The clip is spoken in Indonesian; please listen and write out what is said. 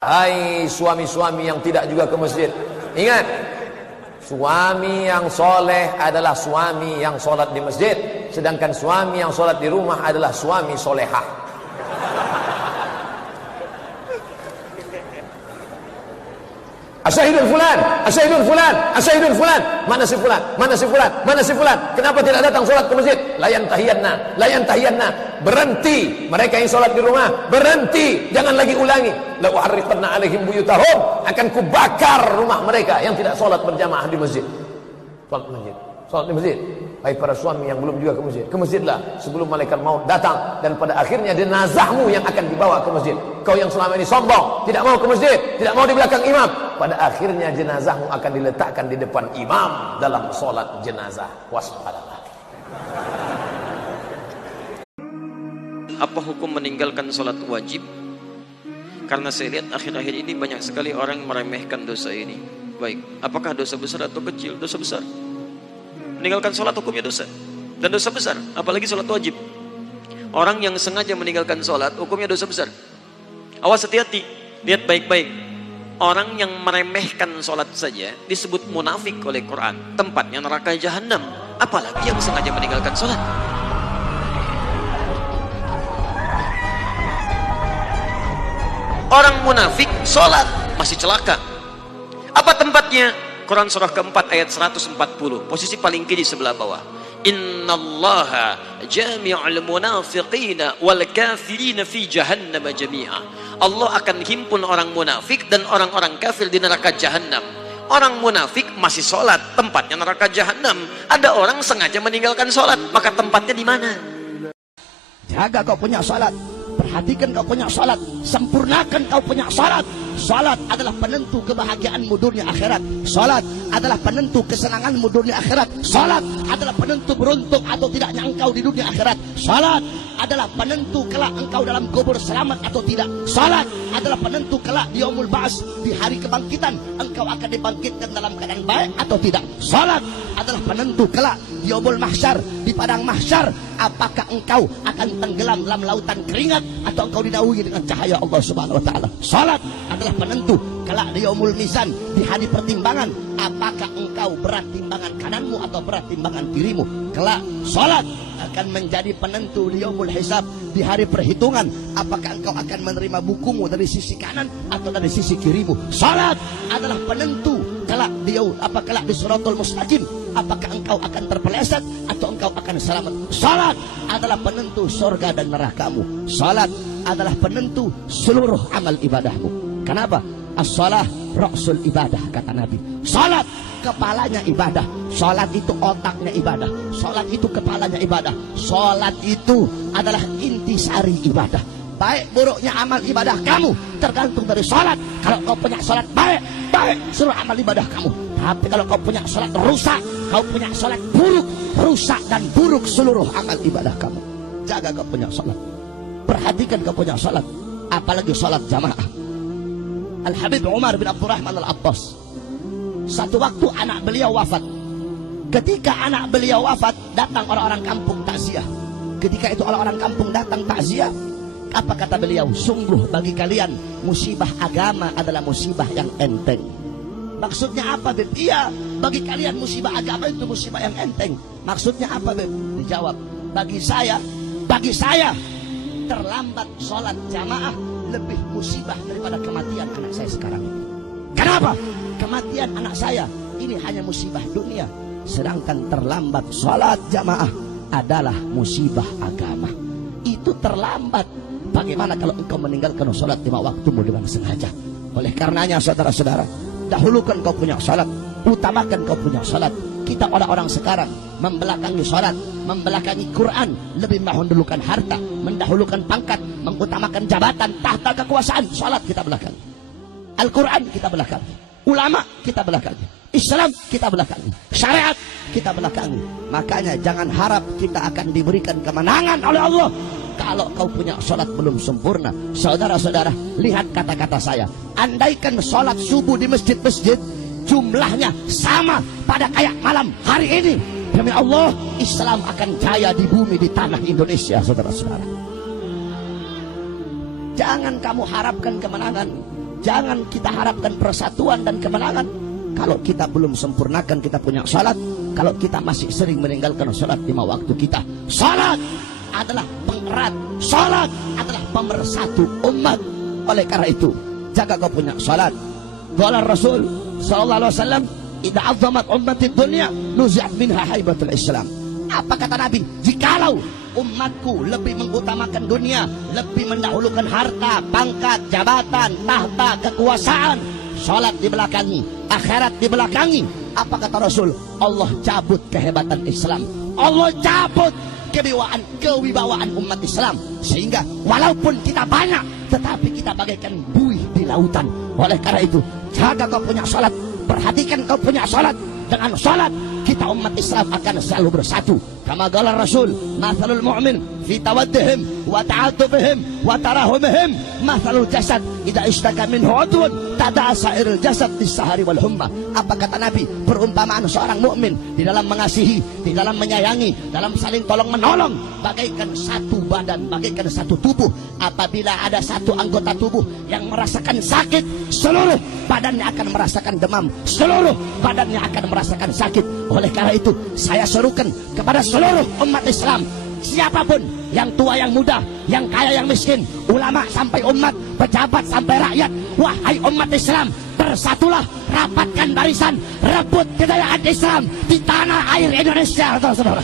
Hai suami-suami yang tidak juga ke masjid, ingat, suami yang soleh adalah suami yang sholat di masjid, sedangkan suami yang sholat di rumah adalah suami solehah. Asyahidul fulan, asyahidul fulan, asyahidul fulan. Mana si fulan? Mana si fulan? Mana si fulan? Kenapa tidak datang sholat ke masjid? Layan tahiyanna, layan tahiyanna. Berhenti. Mereka yang sholat di rumah, berhenti. Jangan lagi ulangi. La uharriqanna alaihim buyutahum. Akan kubakar rumah mereka yang tidak sholat berjamaah di masjid. Sholat di masjid. Sholat di masjid. Hai para suami yang belum juga ke masjidlah sebelum malaikat maut datang, dan pada akhirnya jenazahmu yang akan dibawa ke masjid. Kau yang selama ini sombong, tidak mau ke masjid, tidak mau di belakang imam, pada akhirnya jenazahmu akan diletakkan di depan imam dalam sholat jenazah. Waspadalah. Apa hukum meninggalkan sholat wajib? Karena saya lihat akhir-akhir ini banyak sekali orang meremehkan dosa ini. Baik, apakah dosa besar atau kecil? Dosa besar. Meninggalkan sholat hukumnya dosa, dan dosa besar, apalagi sholat wajib. Orang yang sengaja meninggalkan sholat hukumnya dosa besar. Awas, hati-hati, lihat baik-baik. Orang yang meremehkan sholat saja disebut munafik oleh Quran, tempatnya neraka jahanam, apalagi yang sengaja meninggalkan sholat. Orang munafik sholat masih celaka. Apa tempatnya? Quran surah keempat ayat 140, posisi paling kiri sebelah bawah. Innallaha jami'ul munafiqina wal kafirina fi jahannam jami'a. Allah akan himpun orang munafik dan orang-orang kafir di neraka jahanam. Orang munafik masih sholat, tempatnya neraka jahanam. Ada orang sengaja meninggalkan sholat, maka tempatnya di mana? Jaga kau punya sholat, perhatikan kau punya sholat, sempurnakan kau punya sholat. Salat adalah penentu kebahagiaanmu dunia akhirat. Salat adalah penentu kesenanganmu dunia akhirat. Salat adalah penentu beruntung atau tidaknya engkau di dunia akhirat. Salat adalah penentu kelak engkau dalam kubur selamat atau tidak. Salat adalah penentu kelak di yaumul ba'ats, di hari kebangkitan, engkau akan dibangkitkan dalam keadaan baik atau tidak. Salat adalah penentu kelak di yaumul mahsyar, di padang mahsyar, apakah engkau akan tenggelam dalam lautan keringat atau engkau dinaungi dengan cahaya Allah Subhanahu wa taala. Salat adalah penentu kelak di yaumul mizan, di hari pertimbangan, apakah engkau berat timbangan kananmu atau berat timbangan kirimu. Kelak salat akan menjadi penentu di yaumul hisab, di hari perhitungan, apakah engkau akan menerima bukumu dari sisi kanan atau dari sisi kirimu. Salat adalah penentu kelak kelak di siratul mustaqim, apakah engkau akan terpeleset atau engkau akan selamat. Salat adalah penentu surga dan nerakamu. Salat adalah penentu seluruh amal ibadahmu. Kenapa? As-salah ra'sul ibadah, kata Nabi. Salat kepalanya ibadah. Salat itu otaknya ibadah. Salat itu kepalanya ibadah. Salat itu adalah intisari ibadah. Baik buruknya amal ibadah kamu tergantung dari salat. Kalau kau punya salat baik, baik seluruh amal ibadah kamu. Tapi kalau kau punya salat rusak, kau punya salat buruk, rusak dan buruk seluruh amal ibadah kamu. Jaga kau punya salat. Perhatikan kau punya salat, apalagi salat jamaah. Al-Habib Umar bin Abdurrahman Al-Abbas, satu waktu anak beliau wafat. Ketika anak beliau wafat, datang orang-orang kampung takziah. Ketika itu orang-orang kampung datang takziah, apa kata beliau? Sungguh bagi kalian musibah agama adalah musibah yang enteng. Maksudnya apa, Beb? Iya, bagi kalian musibah agama itu musibah yang enteng. Maksudnya apa, Beb? Dijawab, bagi saya terlambat sholat jamaah lebih musibah daripada kematian anak saya sekarang ini. Kenapa? Kematian anak saya ini hanya musibah dunia, sedangkan terlambat sholat jamaah adalah musibah agama. Itu terlambat. Bagaimana kalau engkau meninggalkan sholat 5 waktumu dengan sengaja? Oleh karenanya saudara-saudara, dahulukan kau punya sholat, utamakan kau punya sholat. Kita orang-orang sekarang membelakangi sholat, membelakangi Quran, lebih mendahulukan harta, mendahulukan pangkat, mengutamakan jabatan, tahta kekuasaan. Sholat kita belakangi, Al-Quran kita belakangi, ulama kita belakangi, Islam kita belakangi, syariat kita belakangi. Makanya jangan harap kita akan diberikan kemenangan oleh Allah kalau kau punya sholat belum sempurna. Saudara-saudara, lihat kata-kata saya. Andaikan sholat subuh di masjid-masjid jumlahnya sama pada kayak malam hari ini, demi Allah, Islam akan jaya di bumi, di tanah Indonesia, saudara-saudara. Jangan kamu harapkan kemenangan Jangan kita harapkan persatuan dan kemenangan kalau kita belum sempurnakan kita punya salat, kalau kita masih sering meninggalkan salat 5 waktu kita. Salat adalah pengerat, salat adalah pemersatu umat. Oleh karena itu, jaga kau punya salat. Qala Rasul sallallahu alaihi wasallam, "Idza 'azzamat ummatid dunya, nuzi'at minha haibatul Islam." Apa kata Nabi? Jikalau umatku lebih mengutamakan dunia, lebih mendahulukan harta, pangkat, jabatan, tahta, kekuasaan, salat dibelakangi, akhirat dibelakangi, apa kata Rasul? Allah cabut kehebatan Islam, Allah cabut kewibawaan umat Islam, sehingga walaupun kita banyak tetapi kita bagaikan buih di lautan. Oleh karena itu, jaga kau punya salat, perhatikan kau punya salat. Dengan salat kita umat Islam akan selalu bersatu. Kama qala Rasul, mathalul mu'min fi tawaddihim wa ta'atufihim wa tarahumihim mathalul jasad idza ishtaka minhu 'udwun tada'a sa'irul jasad bis-sahari wal humma. Apa kata Nabi? Perumpamaan seorang mukmin di dalam mengasihi, di dalam menyayangi, dalam saling tolong menolong, bagaikan satu badan, bagaikan satu tubuh. Apabila ada satu anggota tubuh yang merasakan sakit, seluruh badannya akan merasakan demam, seluruh badannya akan merasakan sakit. Oleh karena itu, saya serukan kepada seluruh umat Islam, siapapun, yang tua yang muda, yang kaya yang miskin, ulama sampai umat, pejabat sampai rakyat, wahai umat Islam, bersatulah, rapatkan barisan, rebut kejayaan Islam di tanah air Indonesia, saudara-saudara.